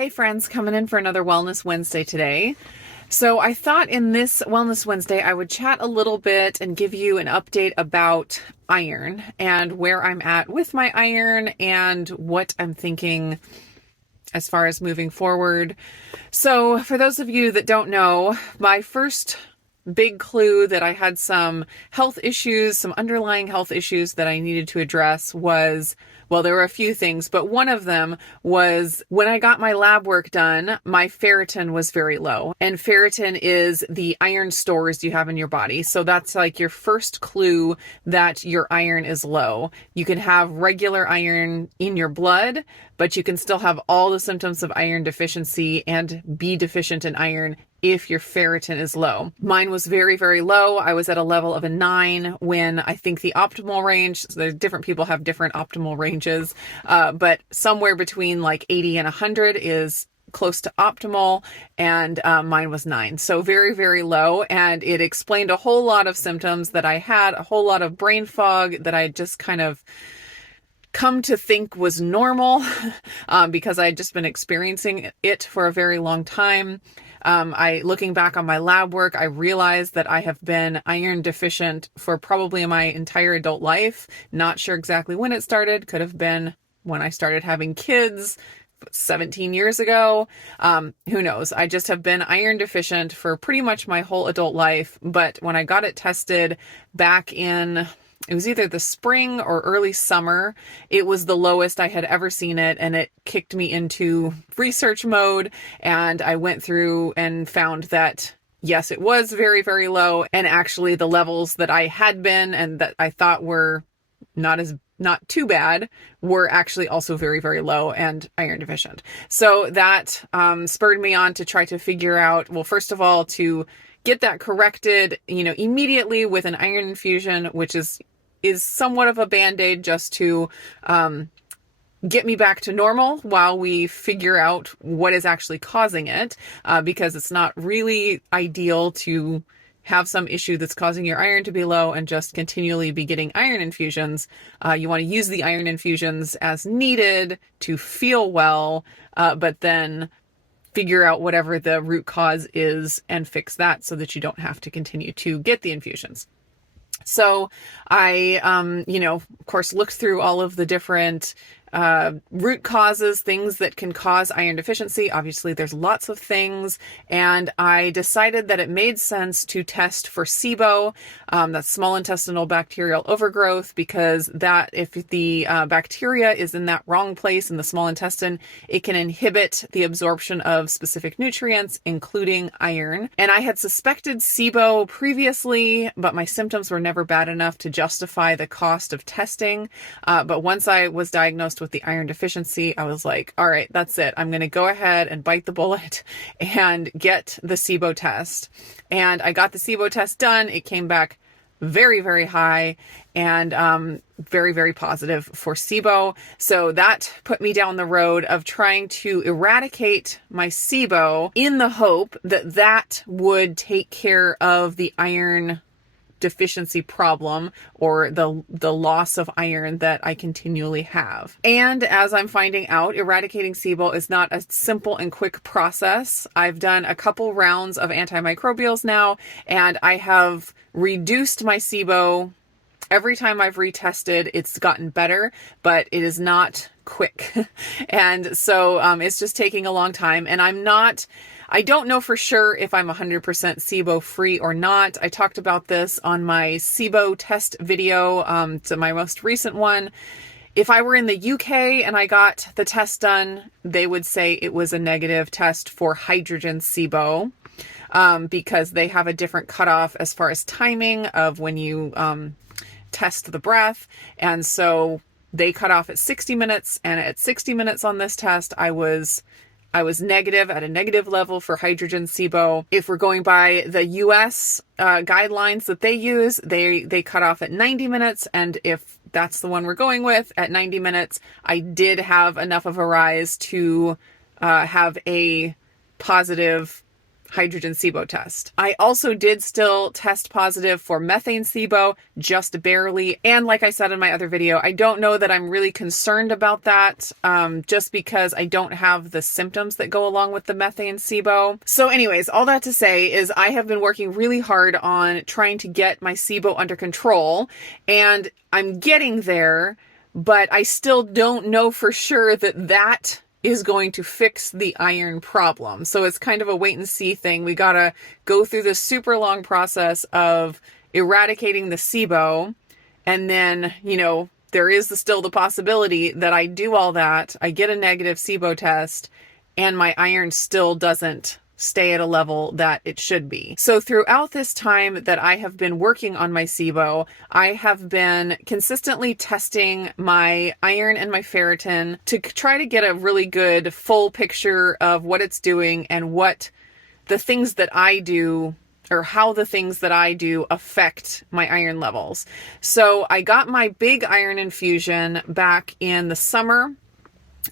Hey friends, coming in for another Wellness Wednesday today. So I thought in this Wellness Wednesday I would chat a little bit and give you an update about iron and where I'm at with my iron and what I'm thinking as far as moving forward. So for those of you that don't know, my first big clue that I had some health issues, some underlying health issues that I needed to address was, well, there were a few things, but one of them was when I got my lab work done, my ferritin was very low. And ferritin is the iron stores you have in your body. So that's like your first clue that your iron is low. You can have regular iron in your blood, but you can still have all the symptoms of iron deficiency and be deficient in iron if your ferritin is low. Mine was very, very low. I was at a level of a 9 when I think the optimal range, so different people have different optimal ranges, but somewhere between like 80 and 100 is close to optimal, and mine was 9. So very, very low, and it explained a whole lot of symptoms that I had, a whole lot of brain fog that I just kind of come to think was normal because I had just been experiencing it for a very long time. Looking back on my lab work, I realized that I have been iron deficient for probably my entire adult life. Not sure exactly when it started. Could have been when I started having kids 17 years ago. Who knows? I just have been iron deficient for pretty much my whole adult life. But when I got it tested back in, it was either the spring or early summer, it was the lowest I had ever seen it, and it kicked me into research mode, and I went through and found that yes, it was very, very low, and actually the levels that I had been and that I thought were not too bad were actually also very, very low and iron deficient. So that spurred me on to try to figure out, well, first of all, to get that corrected, immediately with an iron infusion, which is somewhat of a band-aid just to get me back to normal while we figure out what is actually causing it, because it's not really ideal to have some issue that's causing your iron to be low and just continually be getting iron infusions. You want to use the iron infusions as needed to feel well, but then figure out whatever the root cause is and fix that so that you don't have to continue to get the infusions. So I, of course, looked through all of the different root causes, things that can cause iron deficiency. Obviously, there's lots of things, and I decided that it made sense to test for SIBO, that's small intestinal bacterial overgrowth, because that if the bacteria is in that wrong place in the small intestine, it can inhibit the absorption of specific nutrients, including iron. And I had suspected SIBO previously, but my symptoms were never bad enough to justify the cost of testing. But once I was diagnosed with the iron deficiency, I was like, all right, that's it. I'm going to go ahead and bite the bullet and get the SIBO test. And I got the SIBO test done. It came back very, very high and very, very positive for SIBO. So that put me down the road of trying to eradicate my SIBO in the hope that that would take care of the iron deficiency problem or the loss of iron that I continually have. And as I'm finding out, eradicating SIBO is not a simple and quick process. I've done a couple rounds of antimicrobials now, and I have reduced my SIBO. Every time I've retested, it's gotten better, but it is not quick. And so it's just taking a long time, and I don't know for sure if I'm 100% SIBO free or not. I talked about this on my SIBO test video, to my most recent one. If I were in the UK and I got the test done, they would say it was a negative test for hydrogen SIBO, because they have a different cutoff as far as timing of when you test the breath. And so they cut off at 60 minutes, and at 60 minutes on this test, I was negative at a negative level for hydrogen SIBO. If we're going by the US guidelines that they use, they cut off at 90 minutes. And if that's the one we're going with, at 90 minutes, I did have enough of a rise to have a positive hydrogen SIBO test. I also did still test positive for methane SIBO, just barely. And like I said in my other video, I don't know that I'm really concerned about that, just because I don't have the symptoms that go along with the methane SIBO. So anyways, all that to say is I have been working really hard on trying to get my SIBO under control, and I'm getting there, but I still don't know for sure that that is going to fix the iron problem. So it's kind of a wait and see thing. We gotta go through this super long process of eradicating the SIBO. And then, there is still the possibility that I do all that, I get a negative SIBO test, and my iron still doesn't stay at a level that it should be. So throughout this time that I have been working on my SIBO, I have been consistently testing my iron and my ferritin to try to get a really good full picture of what it's doing and what the things that I do, or how the things that I do affect my iron levels. So I got my big iron infusion back in the summer,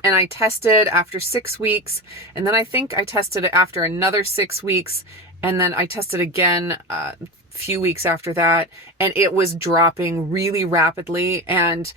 and I tested after 6 weeks, and then I think I tested it after another 6 weeks, and then I tested again a few weeks after that, and it was dropping really rapidly. And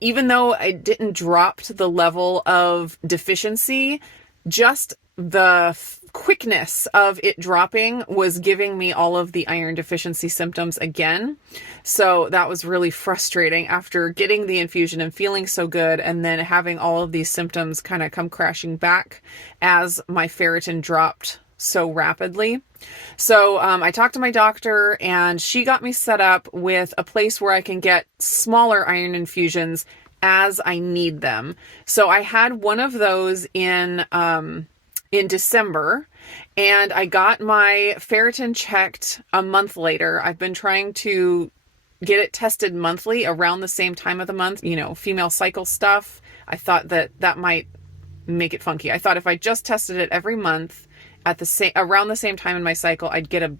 even though I didn't drop to the level of deficiency, just the quickness of it dropping was giving me all of the iron deficiency symptoms again. So that was really frustrating after getting the infusion and feeling so good, and then having all of these symptoms kind of come crashing back as my ferritin dropped so rapidly. So I talked to my doctor, and she got me set up with a place where I can get smaller iron infusions as I need them. So I had one of those in December, and I got my ferritin checked a month later. I've been trying to get it tested monthly around the same time of the month, female cycle stuff. I thought that might make it funky. I thought if I just tested it every month at around the same time in my cycle, I'd get a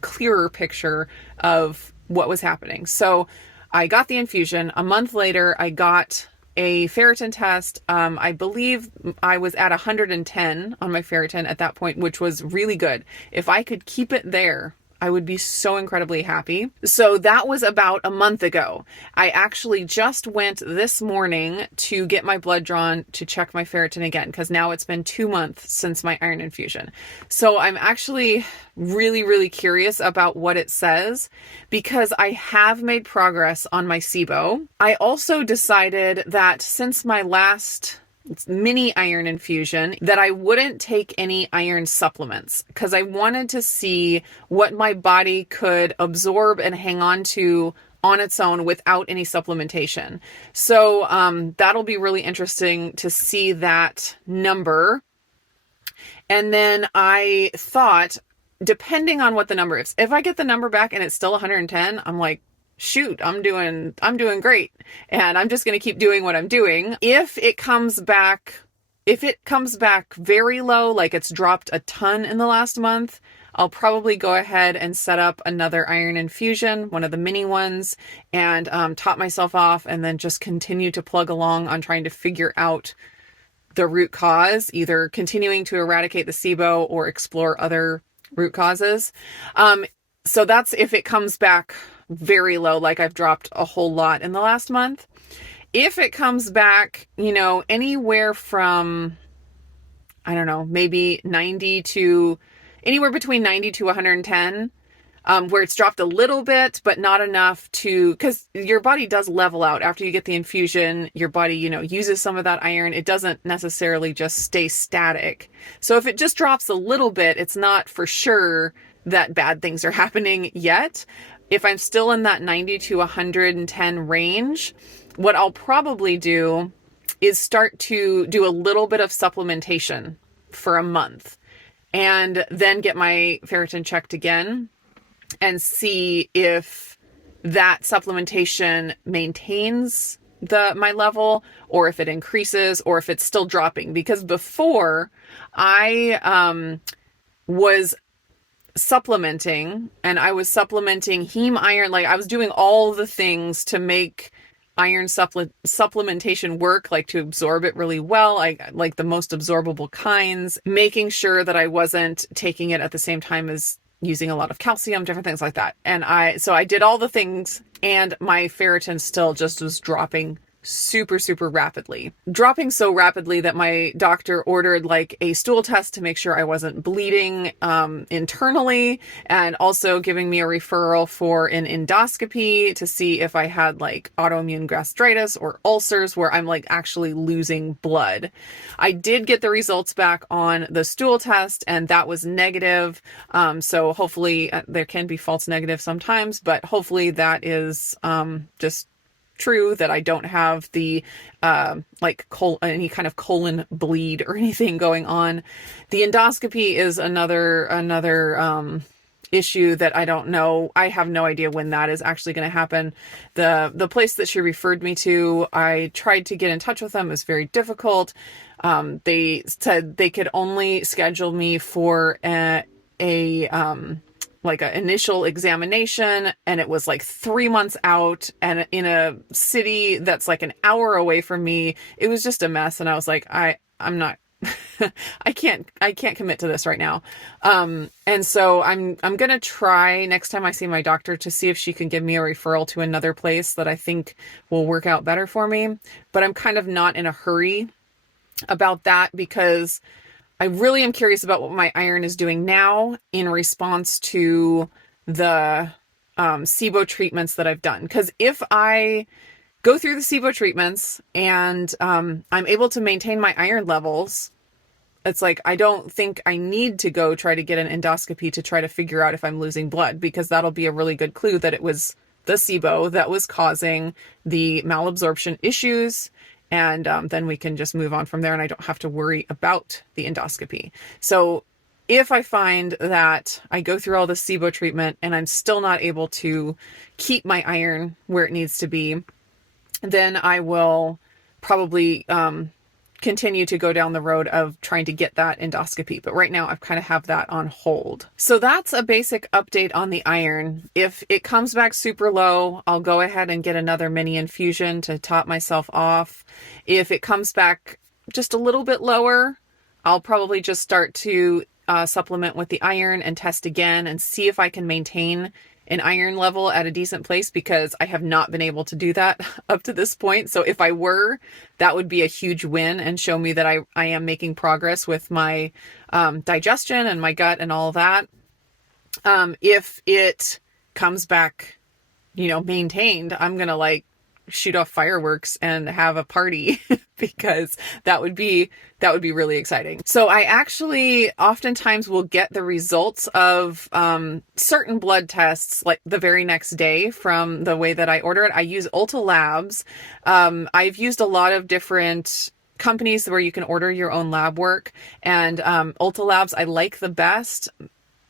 clearer picture of what was happening. So I got the infusion. A month later, I got a ferritin test. I believe I was at 110 on my ferritin at that point, which was really good. If I could keep it there, I would be so incredibly happy. So that was about a month ago. I actually just went this morning to get my blood drawn to check my ferritin again, because now it's been 2 months since my iron infusion. So I'm actually really, really curious about what it says, because I have made progress on my SIBO. I also decided that since my last mini iron infusion, that I wouldn't take any iron supplements, because I wanted to see what my body could absorb and hang on to on its own without any supplementation. So that'll be really interesting to see that number. And then I thought, depending on what the number is, if I get the number back and it's still 110, I'm like, shoot, I'm doing great. And I'm just going to keep doing what I'm doing. If it comes back very low, like it's dropped a ton in the last month, I'll probably go ahead and set up another iron infusion, one of the mini ones, and top myself off, and then just continue to plug along on trying to figure out the root cause, either continuing to eradicate the SIBO or explore other root causes. So that's if it comes back very low, like I've dropped a whole lot in the last month. If it comes back, anywhere from, I don't know, maybe anywhere between 90 to 110, where it's dropped a little bit, but not enough because your body does level out after you get the infusion. Your body, uses some of that iron. It doesn't necessarily just stay static. So if it just drops a little bit, it's not for sure that bad things are happening yet. If I'm still in that 90 to 110 range, what I'll probably do is start to do a little bit of supplementation for a month, and then get my ferritin checked again and see if that supplementation maintains my level, or if it increases, or if it's still dropping. Because before I was supplementing, and I was supplementing heme iron, like I was doing all the things to make iron supplementation work, like to absorb it really well. I like the most absorbable kinds, making sure that I wasn't taking it at the same time as using a lot of calcium, different things like that. And so I did all the things, and my ferritin still just was dropping super rapidly. Dropping so rapidly that my doctor ordered like a stool test to make sure I wasn't bleeding internally, and also giving me a referral for an endoscopy to see if I had like autoimmune gastritis or ulcers where I'm like actually losing blood. I did get the results back on the stool test, and that was negative. So hopefully there can be false negatives sometimes, but hopefully that is just true, that I don't have the any kind of colon bleed or anything going on. The endoscopy is another issue that I don't know. I have no idea when that is actually going to happen. The place that she referred me to, I tried to get in touch with them. It was very difficult. They said they could only schedule me for like an initial examination, and it was like 3 months out, and in a city that's like an hour away from me. It was just a mess, and I was like, I'm not I can't commit to this right now. And so I'm going to try next time I see my doctor to see if she can give me a referral to another place that I think will work out better for me. But I'm kind of not in a hurry about that, because I really am curious about what my iron is doing now in response to the SIBO treatments that I've done. Because if I go through the SIBO treatments and I'm able to maintain my iron levels, it's like I don't think I need to go try to get an endoscopy to try to figure out if I'm losing blood, because that'll be a really good clue that it was the SIBO that was causing the malabsorption issues. And then we can just move on from there, and I don't have to worry about the endoscopy. So if I find that I go through all the SIBO treatment and I'm still not able to keep my iron where it needs to be, then I will probably continue to go down the road of trying to get that endoscopy. But right now I've kind of have that on hold. So that's a basic update on the iron. If it comes back super low, I'll go ahead and get another mini infusion to top myself off. If it comes back just a little bit lower, I'll probably just start to supplement with the iron and test again and see if I can maintain an iron level at a decent place, because I have not been able to do that up to this point. So if I were, that would be a huge win and show me that I am making progress with my digestion and my gut and all that. If it comes back, maintained, I'm going to like shoot off fireworks and have a party because that would be really exciting. So I actually oftentimes will get the results of certain blood tests like the very next day from the way that I order it. I use Ulta Labs. I've used a lot of different companies where you can order your own lab work, and Ulta Labs I like the best,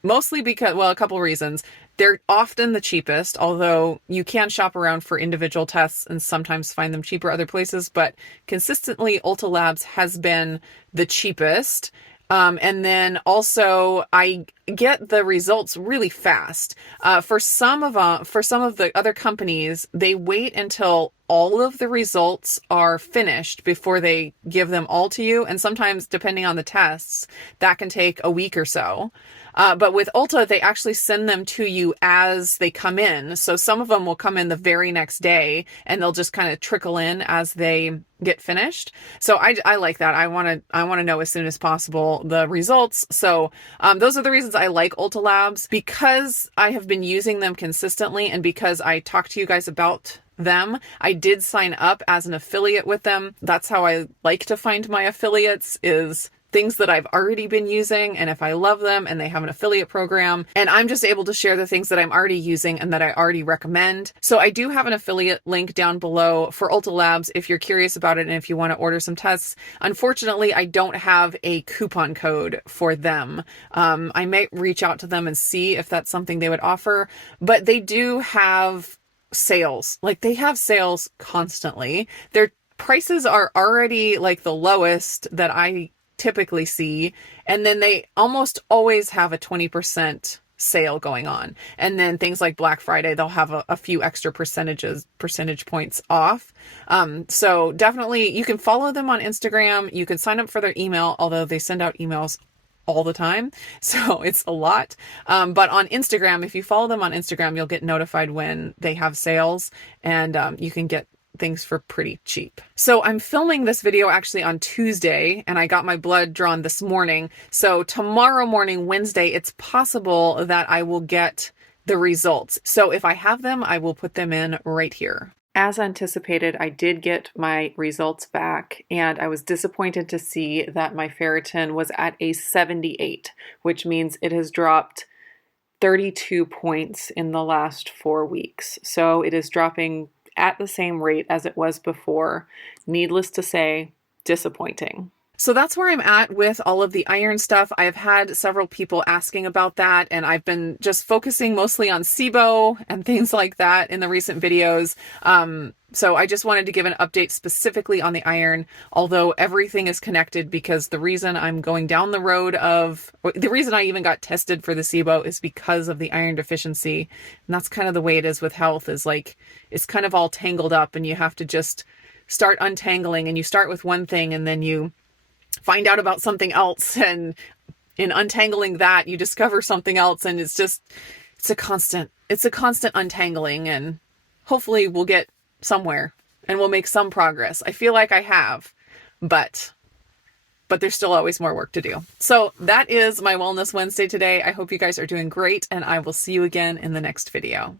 mostly because, well, a couple reasons. They're often the cheapest, although you can shop around for individual tests and sometimes find them cheaper other places, but consistently Ulta Labs has been the cheapest. And then also I get the results really fast. For some of the other companies, they wait until all of the results are finished before they give them all to you. And sometimes, depending on the tests, that can take a week or so. But with Ulta, they actually send them to you as they come in. So some of them will come in the very next day, and they'll just kind of trickle in as they get finished. So I like that. I want to know as soon as possible the results. So those are the reasons I like Ulta Labs, because I have been using them consistently, and because I talked to you guys about them. I did sign up as an affiliate with them. That's how I like to find my affiliates, is things that I've already been using, and if I love them and they have an affiliate program, and I'm just able to share the things that I'm already using and that I already recommend. So I do have an affiliate link down below for Ulta Labs if you're curious about it and if you want to order some tests. Unfortunately, I don't have a coupon code for them. I might reach out to them and see if that's something they would offer, but they do have sales. Like, they have sales constantly. Their prices are already like the lowest that I typically see, and then they almost always have a 20% sale going on. And then things like Black Friday, they'll have a few extra percentage points off. So definitely you can follow them on Instagram. You can sign up for their email, although they send out emails all the time. So it's a lot. But on Instagram, if you follow them on Instagram, you'll get notified when they have sales, and you can get things for pretty cheap. So I'm filming this video actually on Tuesday, and I got my blood drawn this morning. So tomorrow morning, Wednesday, it's possible that I will get the results. So if I have them, I will put them in right here. As anticipated, I did get my results back, and I was disappointed to see that my ferritin was at a 78, which means it has dropped 32 points in the last 4 weeks. So it is dropping at the same rate as it was before. Needless to say, disappointing. So that's where I'm at with all of the iron stuff. I've had several people asking about that, and I've been just focusing mostly on SIBO and things like that in the recent videos. So I just wanted to give an update specifically on the iron, although everything is connected, because the reason I'm going down the road of, the reason I even got tested for the SIBO is because of the iron deficiency. And that's kind of the way it is with health, is like, it's kind of all tangled up, and you have to just start untangling, and you start with one thing and then you find out about something else, and in untangling that you discover something else, and it's a constant untangling, and hopefully we'll get somewhere and we'll make some progress. I feel like I have, but there's still always more work to do. So that is my Wellness Wednesday today. I hope you guys are doing great, and I will see you again in the next video.